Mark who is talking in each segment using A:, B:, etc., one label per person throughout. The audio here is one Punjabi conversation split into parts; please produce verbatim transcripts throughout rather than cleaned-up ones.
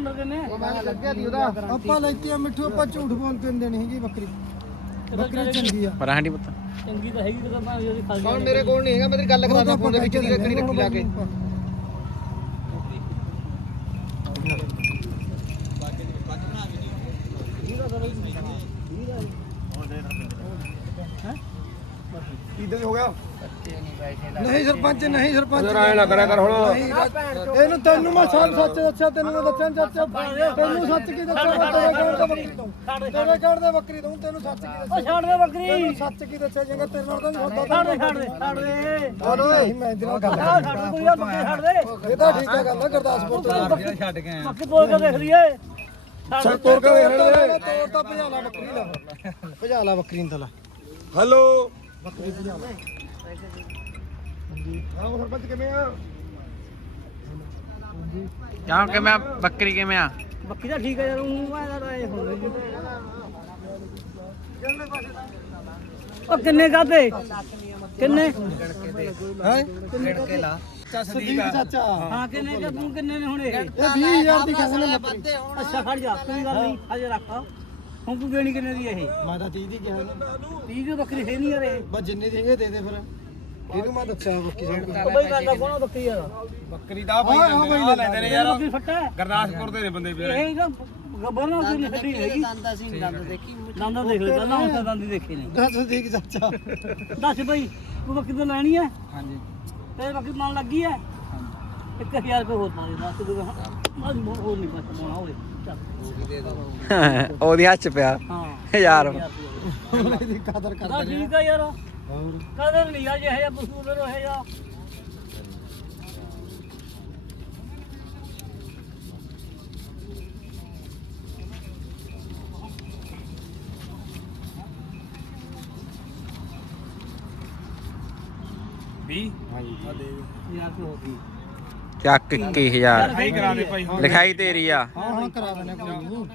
A: ਲੱਗਿਆ ਦੀ ਉਹਦਾ ਆਪਾਂ ਲੈਤੀ ਆ ਮਿੱਠੂ ਆਪਾਂ ਝੂਠ ਬੋਲ ਕੇ ਦੇਣੀ ਹੈਗੀ ਬੱਕਰੀ ਬੱਕਰੀ ਚੰਗੀ ਆ
B: ਪਰ ਹਾਂਡੀ ਪਤਾ
C: ਚੰਗੀ ਤਾਂ ਹੈਗੀ ਤਾਂ ਮੈਂ ਜਿਹੜੀ ਖਾਲੀ
A: ਕੌਣ ਮੇਰੇ ਕੋਲ ਨਹੀਂ ਹੈਗਾ ਮੈਂ ਤੇਰੀ ਗੱਲ ਕਰਾਦਾ ਫੋਨ ਦੇ ਵਿੱਚ ਦੀ ਰੱਖਣੀ ਰੱਖੀ ਲਾ ਕੇ ਕਿੱਦਾਂ ਹੋ ਗਿਆ ਨਹੀਂ ਸਰਪੰਚ ਨਹੀਂ ਸਰਪੰਚ ਰਾਇ ਨਾ ਕਰਿਆ ਕਰ ਹੁਣ ਇਹਨੂੰ ਤੈਨੂੰ ਮੈਂ ਸੱਚ ਸੱਚ ਦੱਸਿਆ ਤੈਨੂੰ ਮੈਂ ਦੱਸਿਆ ਚਾਚਾ ਤੈਨੂੰ ਸੱਚ ਕੀ ਦੱਸਿਆ ਤੇਰੇ ਕਹਿਣ ਤੇ ਬੱਕਰੀ ਦਊਂ ਤੇਰੇ ਕਹਿਣ ਤੇ ਬੱਕਰੀ ਦਊਂ ਤੈਨੂੰ ਸੱਚ ਕੀ ਦੱਸਿਆ
C: ਛੱਡ ਦੇ ਬੱਕਰੀ
A: ਤੈਨੂੰ ਸੱਚ ਕੀ ਦੱਸਿਆ ਜੇਗਾ ਤੇਰੇ ਨਾਲ ਤਾਂ ਨਹੀਂ
C: ਛੱਡ ਦੇ ਛੱਡ ਦੇ ਛੱਡ ਦੇ
A: ਓਏ ਮੈਂ ਇਹਦੇ ਨਾਲ ਗੱਲ
C: ਛੱਡ ਦੇ ਕੋਈ ਯਾਰ ਬੱਕਰੀ ਛੱਡ ਦੇ
A: ਇਹ ਤਾਂ ਠੀਕ ਹੈ ਗੱਲ ਗੁਰਦਾਸਪੁਰ ਤੋਂ
C: ਛੱਡ ਕੇ ਆਇਆ ਬੱਕਰੀ ਤੋੜ ਕੇ ਦੇਖ ਲਈਏ
A: ਸਰ ਤੋੜ ਕੇ ਵੇਖ ਲੈ ਤੋੜ ਤਾਂ ਭਜਾ ਲਾ ਬੱਕਰੀ ਦਾ ਭਜਾ ਲਾ ਬੱਕਰੀ ਨੂੰ ਤਲਾ ਹੈਲੋ ਬੱਕਰੀ ਭਜਾ ਲਾ ਹਾਂ ਸਰਪੰਚ ਕਿਵੇਂ ਆ
B: ਕਿਉਂ ਕਿਵੇਂ ਆ? ਬੱਕਰੀ ਕਿਵੇਂ ਆ
C: ਬੱਕਰੀ ਤਾਂ ਠੀਕ ਹੈ ਯਾਰ ਉਹ ਮੈਂ ਤਾਂ ਇਹ ਹੁਣ ਉਹ ਕਿੰਨੇ ਕਾਦੇ ਕਿੰਨੇ
A: ਹੈ ਗਿਣ ਕੇ ਲਾ ਸਦੀਕ ਚਾਚਾ
C: ਹਾਂ ਕਿੰਨੇ ਕਾ ਤੂੰ ਕਿੰਨੇ ਨੇ ਹੁਣ ਇਹ
A: ਇਹ ਵੀਹ ਹਜ਼ਾਰ ਦੀ ਕਹਿੰਦੇ ਨੇ ਬੱਕਰੀ
C: ਅੱਛਾ ਖੜ ਜਾ ਕੋਈ ਗੱਲ ਨਹੀਂ ਹਜੇ ਰੱਖ ਹੁਣ ਤੂੰ ਦੇਣੀ ਕਿੰਨੇ ਦੀ ਇਹ
A: ਮੈਂ ਤਾਂ ਤੀਹ ਦੀ ਕਿਹਾ ਨਾ
C: ਤੀਹ ਦੀ ਬੱਕਰੀ ਹੈ ਨਹੀਂ ਯਾਰ ਇਹ
A: ਬਸ ਜਿੰਨੇ ਦੀ ਇਹ ਦੇ ਦੇ ਫਿਰ ਇਹਨੂੰ ਮੈਂ ਦੱਸਿਆ ਬੱਕਰੀ ਸੇਣ
C: ਉਹ ਬਈ ਕਰਦਾ ਕੋਣਾ ਬੱਕਰੀ ਯਾਰ
A: ਬੱਕਰੀ ਦਾ ਬਾਈ ਲੈਂਦੇ ਨੇ
C: ਯਾਰ ਬੱਕਰੀ ਫੱਟਾ
A: ਗੁਰਦਾਸਪੁਰ ਦੇ ਨੇ ਬੰਦੇ
C: ਇਹ ਤਾਂ ਗੱਬਰ ਨਾਲ ਕੋਈ ਛੱਡੀ ਹੈਗੀ
A: ਦੰਦ ਅਸੀਂ ਦੰਦ ਦੇਖੀ
C: ਦੰਦ ਦੇਖ ਲੈ ਪਹਿਲਾਂ ਹੁਣ ਤਾਂ ਦੰਦ ਹੀ ਦੇਖੇ ਨੇ
A: ਦੱਸ ਸਦੀਕ ਚਾਚਾ
C: ਦੱਸ ਬਈ ਤੂੰ ਬੱਕਰੀ ਤੋਂ ਲੈਣੀ ਹੈ
A: ਹਾਂਜੀ
C: ਤੇ ਬੱਕਰੀ ਨਾਲ ਲੱਗੀ ਹੈ ਇੱਕ ਹਜ਼ਾਰ ਰੁਪਏ ਹੋਰ ਪਾ ਦੇ ਦੱਸ ਤੂੰ ਮਾਝ ਹੋਰ ਨਹੀਂ ਬਸ ਪਾਉਣਾ ਹੋਵੇ ਚੱਲ
B: ਉਹਦੀ ਹੱਥ ਚ ਪਿਆ
C: ਹਾਂ
B: ਯਾਰ
A: ਇਹਦੀ ਕਦਰ
C: ਨਾ
A: ਕਰਦੇ
C: ਠੀਕ ਆ ਯਾਰ
A: ਹੋਰ
C: ਕਦਰ ਨਹੀਂ ਆ ਜੇ ਹੈ ਬਸੂਲ ਰਹੇ ਜਾ
A: ਵੀਹ ਹਾਂਜੀ
C: ਯਾਰ ਤੇ ਹੋ ਗਈ
B: ਚੱਕ ਇੱਕੀ ਹਜ਼ਾਰ
A: ਲਿਖਾਈ ਕਰਾ ਦੇ ਭਾਈ
B: ਲਿਖਾਈ ਤੇਰੀ ਆ
A: ਹਾਂ ਹਾਂ ਕਰਾ ਦੇਣਾ ਕੋਈ ਨਹੀਂ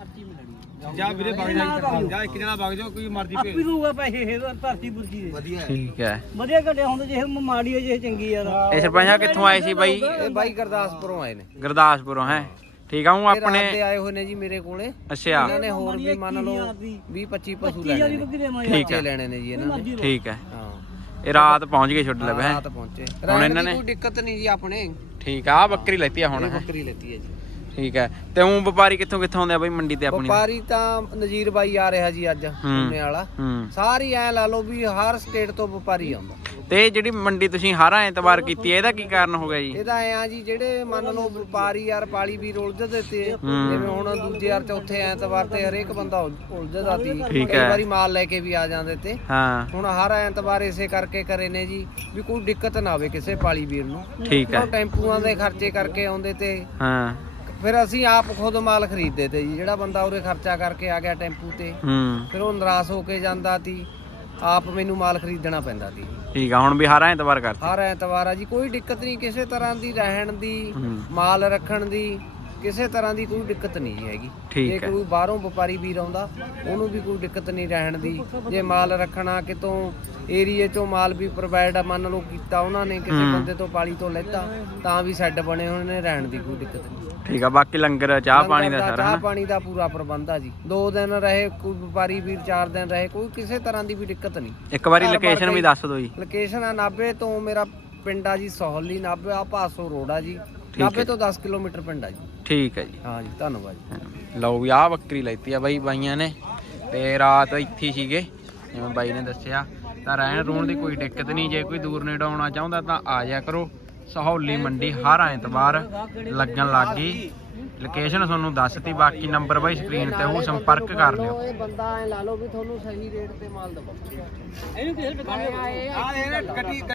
A: ਜਾ ਵੀਰੇ ਵਗ ਜਾ ਜਾ ਇੱਕ ਜਣਾ ਵਗ ਜਾ ਕੋਈ ਮਰਜ਼ੀ ਭੇਜ
C: ਆਪੀ ਦੂਗਾ ਪੈਸੇ ਇਹ ਧਰਤੀ ਪੁਰਜੀ ਦੇ
A: ਵਧੀਆ
B: ਠੀਕ ਹੈ
C: ਵਧੀਆ ਘਟਿਆ ਹੁੰਦਾ ਜੇ ਮਾੜੀ ਹੈ ਜੇ ਚੰਗੀ ਯਾਰ
B: ਇਹ ਸਰਪੰਚ ਸਾਹਿਬ ਕਿੱਥੋਂ ਆਏ ਸੀ ਬਾਈ
D: ਇਹ ਬਾਈ ਗੁਰਦਾਸਪੁਰੋਂ ਆਏ ਨੇ
B: ਗੁਰਦਾਸਪੁਰੋਂ ਹੈ ਠੀਕ ਆ ਉਹ ਆਪਣੇ
D: ਰਾਤ ਦੇ ਆਏ ਹੋਏ ਨੇ ਜੀ ਮੇਰੇ ਕੋਲੇ
B: ਅੱਛਾ
D: ਇਹਨਾਂ ਨੇ ਹੋਰ ਵੀ ਮੰਨ ਲਓ ਵੀਹ ਪੱਚੀ ਪਸ਼ੂ ਲੈਣੇ ਨੇ
B: ਠੀਕ ਹੈ
D: ਲੈਣੇ ਨੇ ਜੀ ਇਹਨਾਂ ਨੇ
B: ਠੀਕ ਹੈ
D: ਹਾਂ
B: ਇਹ ਰਾਤ ਪਹੁੰਚ ਗਏ ਛੁੱਟ ਲਵੇ
D: ਰਾਤ ਪਹੁੰਚੇ
B: ਹੁਣ ਇਹਨਾਂ ਨੇ
D: ਕੋਈ ਦਿੱਕਤ ਨਹੀਂ ਜੀ ਆਪਣੇ
B: ਠੀਕ ਆ ਆਹ ਬੱਕਰੀ ਲੈਤੀ ਆ ਹੁਣ
D: ਇਹ ਬੱਕਰੀ ਲੈਤੀ ਹੈ ਜੀ
B: ਠੀਕ ਹੈ ਤੇ ਉਹ ਵਪਾਰੀ ਕਿੱਥੋਂ ਕਿੱਥੋਂ ਆਉਂਦੇ ਆ ਬਈ ਮੰਡੀ ਤੇ ਆਪਣੀ
D: ਵਪਾਰੀ ਤਾਂ ਨਜ਼ੀਰ ਬਾਈ ਆ ਰਿਹਾ ਜੀ ਅੱਜ ਪੁਣੇ ਵਾਲਾ
B: ਹੂੰ
D: ਸਾਰੀ ਐ ਲਾ ਲਓ ਵੀ ਹਰ ਸਟੇਟ ਤੋਂ ਵਪਾਰੀ ਆਉਂਦਾ
B: ਤੇ ਇਹ ਜਿਹੜੀ ਮੰਡੀ ਤੁਸੀਂ ਹਰ ਐਤਵਾਰ ਕੀਤੀ ਹੈ ਇਹਦਾ ਕੀ ਕਾਰਨ ਹੋ ਗਿਆ ਜੀ
D: ਇਹਦਾ ਐ ਆ ਜੀ ਜਿਹੜੇ ਮੰਨ ਲਓ ਵਪਾਰੀ ਯਾਰ ਪਾਲੀ ਵੀਰ ਉਲਝਦੇ ਤੇ ਜਿਵੇਂ ਹੁਣ ਦੂਜੇ ਯਾਰ ਚੌਥੇ ਐਤਵਾਰ ਤੇ ਹਰੇਕ ਬੰਦਾ ਉਲ- ਉਲਝਦਾ ਸੀ
B: ਠੀਕ
D: ਕਈ
B: ਹੈ।
D: ਵਾਰੀ ਮਾਲ ਲੈ ਕੇ ਵੀ ਆ ਜਾਂਦੇ ਤੇ
B: ਹਾਂ
D: ਹੁਣ ਹਰ ਐਤਵਾਰ ਇਸੇ ਕਰਕੇ ਕਰੇ ਨੇ ਜੀ ਵੀ ਕੋਈ ਦਿੱਕਤ ਨਾ ਆਵੇ ਕਿਸੇ ਪਾਲੀ ਵੀਰ ਨੂੰ
B: ਠੀਕ ਹੈ
D: ਉਹ ਟੈਂਪੂਆਂ ਦੇ ਖਰਚੇ ਕਰਕੇ ਆਉਂਦੇ ਤੇ
B: ਹਾਂ
D: ਫਿਰ ਅਸੀਂ ਆਪ ਖੁਦ ਮਾਲ ਖਰੀਦਦੇ ਤੇ ਜੀ ਜਿਹੜਾ ਬੰਦਾ ਉਰੇ ਖਰਚਾ ਕਰਕੇ ਆ ਗਿਆ ਟੈਂਪੂ ਤੇ
B: ਹੂੰ
D: ਫਿਰ ਉਹ ਨਿਰਾਸ਼ ਹੋ ਕੇ ਜਾਂਦਾ ਸੀ ਆਪ ਮੈਨੂੰ ਮਾਲ ਖਰੀਦਣਾ ਪੈਂਦਾ ਸੀ
B: ਠੀਕ ਆ ਹੁਣ ਵੀ ਹਰ ਐਤਵਾਰ ਕਰਤੀ
D: ਹਰ ਐਤਵਾਰ ਆ ਜੀ ਕੋਈ ਦਿੱਕਤ ਨਹੀਂ ਕਿਸੇ ਤਰ੍ਹਾਂ ਦੀ ਰਹਿਣ ਦੀ
B: ਹੂੰ
D: ਮਾਲ ਰੱਖਣ ਦੀ ਕਿਸੇ ਤਰ੍ਹਾਂ ਦੀ ਕੋਈ ਦਿੱਕਤ ਨਹੀਂ ਜੀ ਹੈਗੀ
B: ਠੀਕ
D: ਜੇ
B: ਹੈ।
D: ਕੋਈ ਬਾਹਰੋਂ ਵਪਾਰੀ ਵੀਰ ਆਉਂਦਾ ਉਹਨੂੰ ਵੀ ਕੋਈ ਦਿੱਕਤ ਨਹੀਂ ਰਹਿਣ ਦੀ ਜੇ ਮਾਲ ਰੱਖਣਾ ਕਿਤੋਂ ਏਰੀਏ ਚੋਂ ਮਾਲ ਵੀ ਪ੍ਰੋਵਾਈਡ ਮੰਨ ਲਓ ਕੀਤਾ ਉਹਨਾਂ ਨੇ ਕਿਸੇ
B: ਹੂੰ।
D: ਬੰਦੇ ਤੋਂ ਪਾਲੀ ਤੋਂ ਲੈਤਾ ਤਾਂ ਵੀ ਸੈੱਟ ਬਣੇ ਹੋਏ ਨੇ ਰਹਿਣ ਦੀ ਕੋਈ ਦਿੱਕਤ ਨਹੀਂ
B: ਠੀਕ ਆ ਬਾਕੀ ਲੰਗਰ ਚਾਹ ਪਾਣੀ ਦਾ
D: ਲੰਗਰ
B: ਸਾਰਾ
D: ਚਾਹ
B: ਹਨਾ
D: ਪਾਣੀ ਦਾ ਪੂਰਾ ਪ੍ਰਬੰਧ ਆ ਜੀ ਦੋ ਦਿਨ ਰਹੇ ਕੋਈ ਵਪਾਰੀ ਵੀਰ ਚਾਰ ਦਿਨ ਰਹੇ ਕੋਈ ਕਿਸੇ ਤਰ੍ਹਾਂ ਦੀ ਵੀ ਦਿੱਕਤ ਨਹੀਂ
B: ਇੱਕ ਵਾਰੀ
D: ਘਰ
B: ਲੋਕੇਸ਼ਨ
D: ਬਾਰ
B: ਵੀ ਦੱਸ ਦਿਓ ਜੀ
D: ਲੋਕੇਸ਼ਨ ਆ ਨਾਭੇ ਤੋਂ ਮੇਰਾ ਪਿੰਡ ਆ ਜੀ ਸੋਹਲੀ ਨਾਭੇ ਆ ਭਾਸੋ ਰੋਡ ਆ ਜੀ ਨਾਭੇ ਤੋਂ ਦਸ ਕਿਲੋਮੀਟਰ ਪਿੰਡ ਆ ਜੀ
B: ਠੀਕ ਹੈ ਜੀ
D: ਹਾਂ ਜੀ ਧੰਨਵਾਦ ਜੀ
B: ਲਓ ਵੀ ਆਹ ਬੱਕਰੀ ਲੈਤੀ ਆ ਬਾਈ ਬਾਈਆਂ ਨੇ ਤੇ ਰਾਤ ਇੱਥੇ ਹੀ ਸੀਗੇ ਜਿਵੇਂ ਬਾਈ ਨੇ ਦੱਸਿਆ ਤਾਂ ਰਹਿਣ ਰੂਣ ਦੀ ਕੋਈ ਦਿੱਕਤ ਨਹੀਂ ਜੇ ਕੋਈ ਦੂਰ ਨੇੜੇ ਆਉਣਾ ਚਾਹੁੰਦਾ ਤਾਂ ਆ ਜਾਇਆ ਕਰੋ ਸਹੌਲੀ ਮੰਡੀ ਹਰ ਐਤਵਾਰ ਲੱਗਣ ਲੱਗ ਗਈ ਲੋਕੇਸ਼ਨ ਤੁਹਾਨੂੰ ਦੱਸਤੀ ਬਾਕੀ ਨੰਬਰ ਬਾਈ ਸਕਰੀਨ ਤੇ ਉਹ ਸੰਪਰਕ ਕਰ ਲਿਓ
D: ਇਹ ਬੰਦਾ ਐ ਲਾ ਲਓ ਵੀ ਤੁਹਾਨੂੰ ਸਹੀ ਰੇਟ ਤੇ ਮਾਲ ਦਵਾਉਂਦਾ
C: ਇਹਨੂੰ ਕਿਸੇ ਦੁਕਾਨ
A: ਆ ਇਹ ਗੱਡੀ